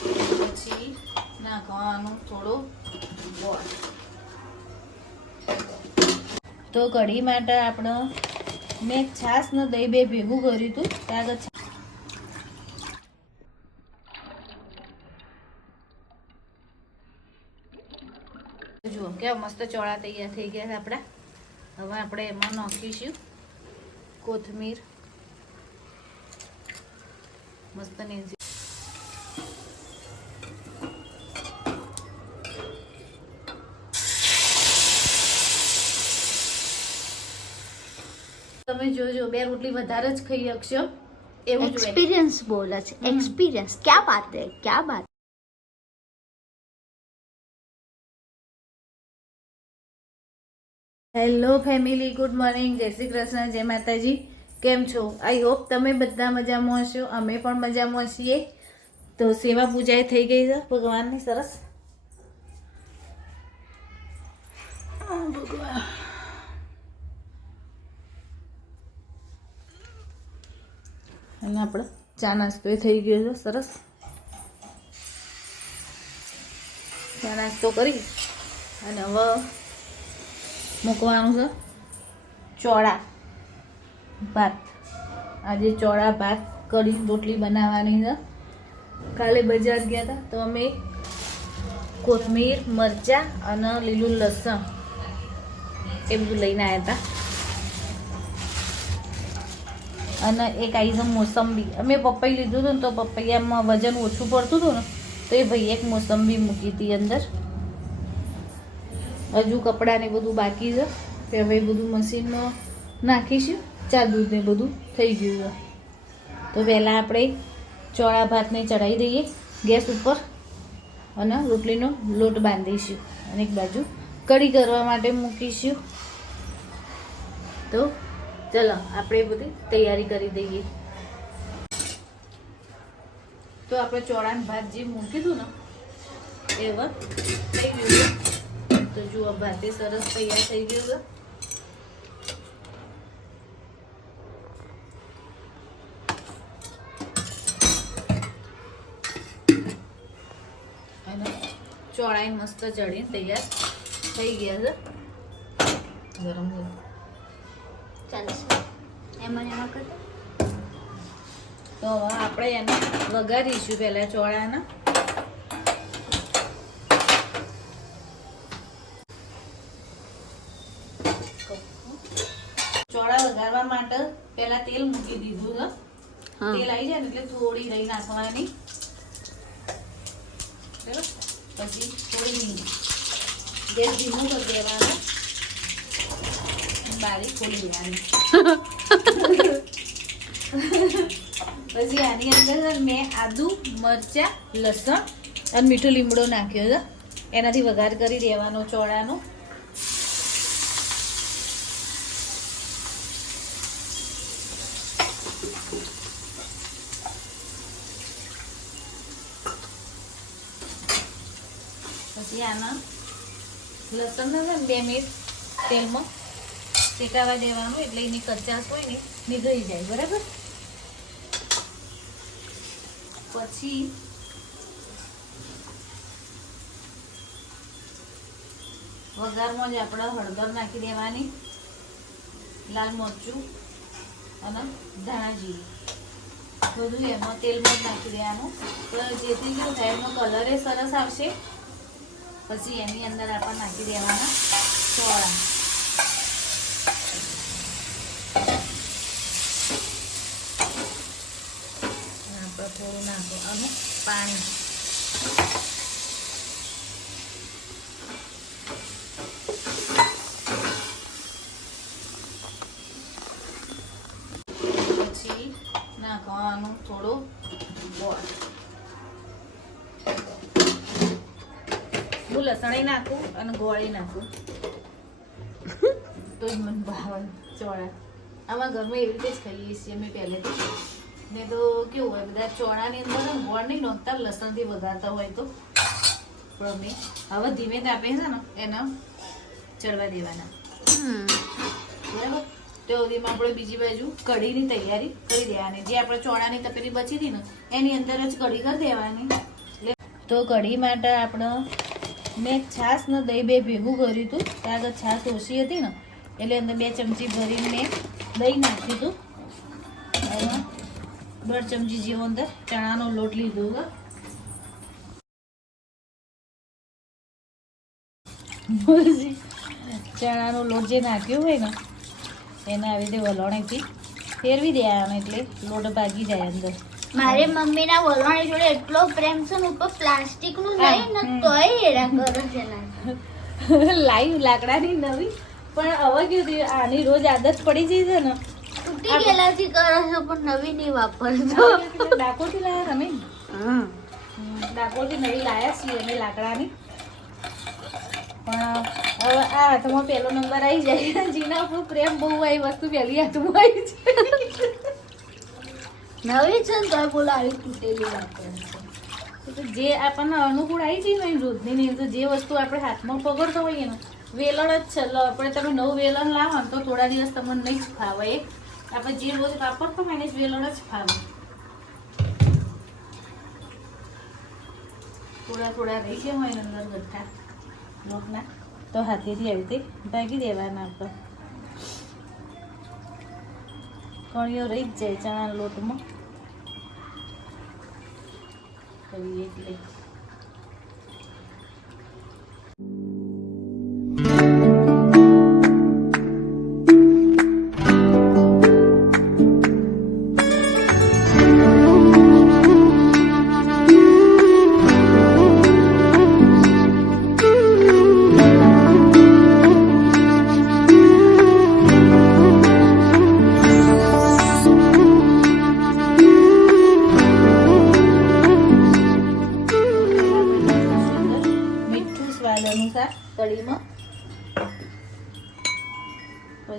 પછી નાખવાનું થોડું ગોળ તો કઢી માટે આપણે મેં છાસ દહીં બે ભેગું કર્યું હતું ત્યાં આગળ જુઓ, કેવા મસ્ત ચોળા તૈયાર થઈ ગયા છે આપણા. હવે આપણે એમાં નાખીશું કોથમીર. મસ્ત નીંજી તમે જોજો બે રોટલી વધારે જ ખાઈ શકશો. એવું એક્સપિરિયન્સ બોલે છે. એક્સપિરિયન્સ ક્યાં વાત હે ક્યાં વાત? હેલો ફેમિલી ગુડ મોર્નિંગ જય શ્રી કૃષ્ણ. જય માતાજી. કેમ છો? આઈ હોપ તમે બધા મજામાં હશો. અમે પણ મજામાં છીએ. તો સેવા પૂજા થઈ ગઈ છે. ભગવાનની સરસ. ભગવાન. અને આપણે ચા નાસ્તો એ થઈ ગયો છે, સરસ. ચા નાસ્તો કરી અને હવે મૂકવાનું છે ચોળા ભાત. આજે ચોળા ભાત કઢી રોટલી બનાવવાની છે. કાલે બજાર ગયા હતા, તો અમે કોથમીર, મરચાં અને લીલું લસણ એ બધું લઈને આવ્યા હતા. અને એક આવી મોસંબી, અમે પપૈ લીધું હતું ને તો પપૈયામાં વજન ઓછું પડતું હતું ને, તો એ ભાઈ એક મોસંબી મૂકી હતી અંદર. હજુ કપડાં ને બધું બાકી છે. તે હવે બધું મશીનમાં નાખીશું. ચા, દૂધ ને બધું થઈ ગયું છે. તો પહેલાં આપણે ચોળા ભાતને ચડાવી દઈએ ગેસ ઉપર અને રોટલીનો લોટ બાંધીશું અને એક બાજુ કઢી કરવા માટે મૂકીશું. તો ચલો, આપણે બધી તૈયારી કરી દઈએ. તો આપણે ચોળાને ભાત જે મૂકી હતું ને, એ હવે થઈ ગયું તો જુઓ ભાતે સરસ તૈયાર થઈ ગયું છે. અને ચોળાઈ મસ્ત ચડીને તૈયાર થઈ ગયા છે. ગરમ ગરમ ચાલે એમાં એમાં કર. તો હવે આપણે એને વઘારીશું પહેલા ચોળાના. ચોળા વઘારવા માટે પેલા તેલ મૂકી દીધું છે હા. તેલ આવી જાય ને એટલે થોડી રહી નાખવાની. પછી થોડી હિંગ ગેસ ધીમું કરી દેવાનું. બારી ખોલી દેવાની પછી આની અંદર મેં આદુ, મરચા, લસણ અને મીઠો લીમડો નાખ્યો છે. એનાથી વઘાર કરી દેવાનો ચોળાનો. પછી આના લસણ ને બે મિનિટ તેલમાં શેકાવા દેવાનું એટલે એની કચાશ હોય ને નીકળી જાય, બરાબર? પછી વઘારમાં જ આપણે હળદર નાખી દેવાની, લાલ મરચું અને ધાણા જીરું. બધું એમાં તેલમાં જ નાખી દેવાનું. પણ જેથી શું થાય એનો કલર એ સરસ આવશે, પછી એની અંદર આપણે નાખી દેવાના સોળા અને આપણે થોડું નાખવાનું પાણી. પછી નાખવાનું થોડું ગોળ હું લસણી નાખું અને ગોળી નાખું. તો જ મને ભાવે ચોળા. આમાં ઘરમાં એવી રીતે જ ખાઈએ છીએ અમે પહેલેથી ને તો કેવું હોય બધા ચોળાની અંદર ગોળ નહીં નોખતા લસણથી વઘારતા હોય તો. પ્રોબ્લેમ અમે હવે ધીમે તાપે છે ને એના ચડવા દેવાના. બરાબર? તો સુધીમાં આપણે બીજી બાજુ કઢીની તૈયારી કરી દેવાની. જે આપણે ચોળાની તપેલી બચી હતી ને એની અંદર જ કઢી કરી દેવાની. તો કઢી માટે આપણે મેં છાશ ને દહીં બે ભેગું કર્યું હતું. ત્યાં આગળ છાશ ઓછી હતી ને એટલે અંદર બે ચમચી ભરીને મેં દહીં નાખ્યું હતું. અને દોઢ ચમચી જેવો અંદર ચણાનો લોટ લીધો હતો ચણાનો લોટ જે નાખ્યો હોય ને એને આવી રીતે વલોણેથી ફેરવી દેવાનો એટલે લોટ ભાગી જાય અંદર. મારે મમ્મીના વલોણી જોડે એટલો પ્રેમ છે ને ઉપર પ્લાસ્ટિકનું લઈ ને. તોય એરા કરે છે ના લાઈવ લાકડાની નવી. પણ હવે કેવું આની રોજ આદત પડી જઈ છે ને તૂટી એલર્જી કરો છો પણ નવી નહીં વાપરજો ડાકોરથી લાયા તમે? હા. ડાકોરથી નવી લાયા છીએ અમે લાકડાની. પણ હવે આ હાથમાં પહેલો નંબર આવી જાય. જેના ઉપર પ્રેમ બહુ આવી વસ્તુ પહેલી હાથમાં આવી જાય નવી છે ને બોલો આવી તૂટેલી વાપરે તો જે આપણને અનુકૂળ આવી જાય ને રોજની અંદર જે વસ્તુ આપણે હાથમાં પકડતો હોઈએ ને વેલણ જ છે. આપણે તમે નવું વેલણ લાવો તો થોડા દિવસ તમને નહીં જ ફાવે. આપણે જે રોજ વાપરતો હોય ને એ જ વેલણ જ ફાવે. થોડા થોડા રહી ગયા હોય અંદર ગઠ્ઠા લોટના, તો હાથેથી આવી રીતે ભાગી દેવાના આપણે કણીઓ રહી જ જાય ચણાના લોટમાં. એટલે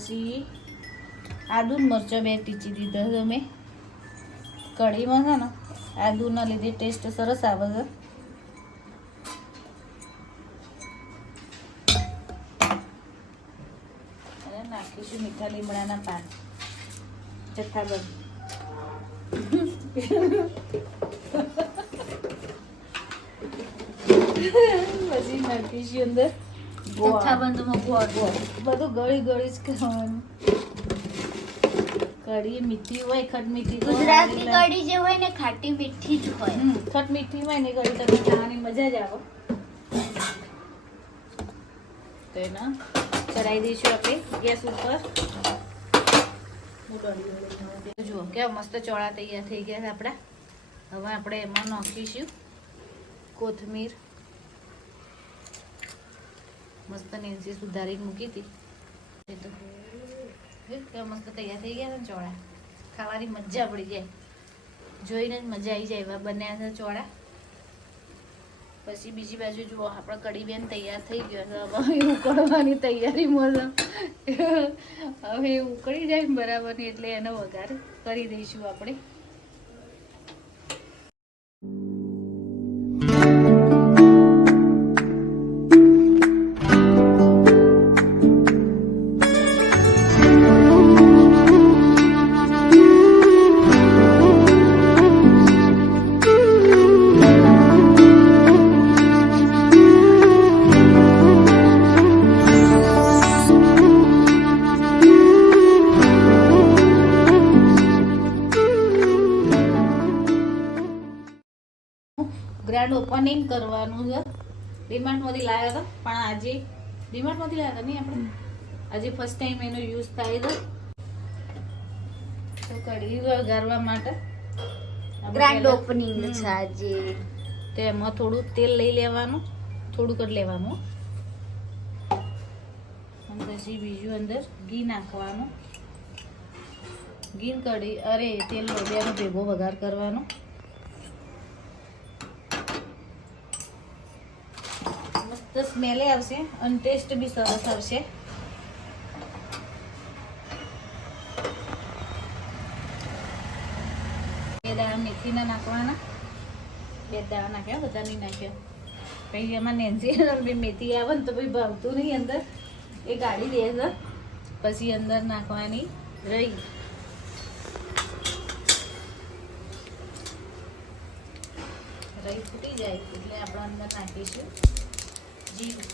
પછી આદુ ને મરચો બે ટીચી દીધો છે મેં કઢીમાં છે ને આદુના લીધે ટેસ્ટ સરસ આવે છે અને નાખીશું મીઠા લીમડાના પાન જથ્થાબંધ પછી નાખીશું અંદર ગોળ. જથ્થાબંધમાં ગોળ. બધું ગળી ગળી જ ખાવાનું. કઢી મીઠી હોય ખટ મીઠી ગુજરાતની કઢી જે હોય ને ખાટી મીઠી જ હોય. હમ, ખટ મીઠી હોય ને કઢી તમે ખાવાની મજા જ આવે. તો એના ચડાવી દઈશું આપણે ગેસ ઉપર. જુઓ કેવા મસ્ત ચોળા તૈયાર થઈ ગયા છે આપણા. હવે આપણે એમાં નાખીશું કોથમીર. મસ્ત નેન્સી સુધારીને મૂકી હતી. એ તો મસ્ત તૈયાર થઈ ગયા ને ચોળા. ખાવાની મજા પડી જાય. જોઈને જ મજા આવી જાય એવા બન્યા છે ચોળા. પછી બીજી બાજુ જુઓ, આપણે કડીબેન તૈયાર થઈ ગયો હવે ઉકળવાની તૈયારી મજા હવે ઉકળી જાય ને બરાબરની એટલે એનો વઘાર કરી દઈશું આપણે. ગ્રાન્ડ ઓપનિંગ કરવાનું છે. ડીમાર્ટમાંથી લાવ્યા હતા પણ આજે ડીમાર્ટમાંથી લાવ્યા હતા નહીં આપણે? આજે ફર્સ્ટ ટાઈમ એનો યુઝ થાય છે. તો કઢી વઘારવા માટે. ગ્રાન્ડ ઓપનિંગ છે આજે. તો એમાં થોડું તેલ લઈ લેવાનું થોડુંક જ લેવાનું. અને પછી બીજું અંદર ઘી નાખવાનું. ઘી કઢી અરે તેલ લોબિયાનો ભેગો વઘાર કરવાનો. મસ્ત સ્મેલે આવશે અને ટેસ્ટ બી સરસ આવશે. બે દાણા મેથીના નાખવાના. બે દાણા નાખ્યા, બધા નહીં નાખ્યા. પછી એમાં નેન્સી મેથી આવે ને તો પછી ભાવતું નહીં અંદર. એ કાઢી દે છે પછી અંદર નાખવાની રહી રહી ફૂટી જાય એટલે આપણે અંદર નાખીશું. જીરું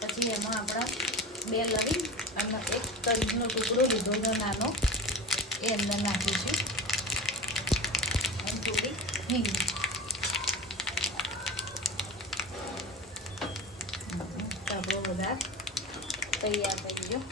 પછી એમાં આપણા બે લવિંગ અને એક તરીનો ટુકડો લીધો છે નાનો. એ અંદર નાખીશું. અને થોડી હિંગ. આપણો બધા તૈયાર થઈ ગયો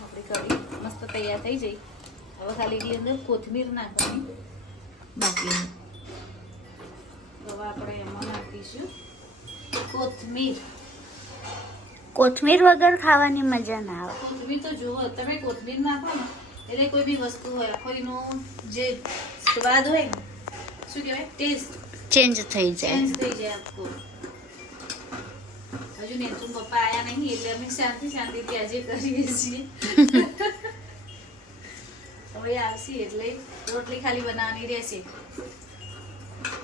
આપણી કઢી મસ્ત તૈયાર થઈ જઈ. હવે ખાલી એની અંદર કોથમીર નાખવાની. બાકી હવે આપણે એમાં નાખીશું કોથમીર. કોથમીર વગર ખાવાની મજા ના આવે. કોથમીર તો જુઓ તમે કોથમીર નાખો ને એટલે કોઈ બી વસ્તુ હોય આખો એનો જે સ્વાદ હોય ને શું કહેવાય? ટેસ્ટ ચેન્જ થઈ જાય. ચેન્જ થઈ જાય આપકો હજુ નેતુ પપ્પા આયા નહીં એટલે અમે શાંતિ શાંતિથી આજે કરીએ છીએ. હવે આવશે એટલે રોટલી ખાલી બનાવવાની રહેશે.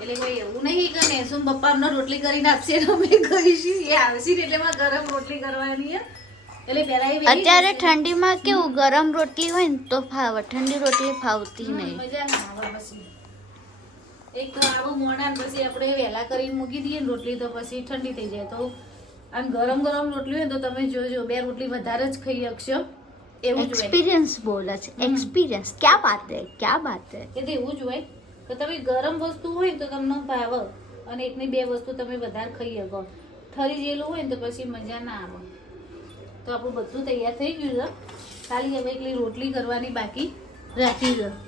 એટલે કોઈ એવું નહીં કે નેસુમ પપ્પા અમને રોટલી કરીને આપશે અમે કહીશું એ આવશે એટલે મારે ગરમ રોટલી કરવાની એટલે પહેલા અત્યારે. ઠંડીમાં કેવું? ગરમ રોટલી હોય ને તો ફાવે. ઠંડી રોટલી ફાવતી નહીં. મજા આવે પછી. એક તો આવું મોડા ને પછી આપણે વહેલા કરીને મૂકી દઈએ રોટલી તો પછી ઠંડી થઈ જાય. તો આમ ગરમ ગરમ રોટલી હોય તો તમે જોજો. બે રોટલી વધારે જ ખાઈ શકશો. એવું એક્સપિરિયન્સ બોલે છે. એક્સપિરિયન્સ ક્યાં વાત હે? ક્યાં વાત હે? એ તો એવું જ હોય કે તમે ગરમ વસ્તુ હોય તો તમને ભાવે અને એકની બે વસ્તુ તમે વધારે ખાઈ શકો. ઠરી ગયેલું હોય ને તો પછી મજા ના આવે. તો આપણું બધું તૈયાર થઈ ગયું છે. ખાલી હવે એકલી રોટલી કરવાની બાકી રાખી છે.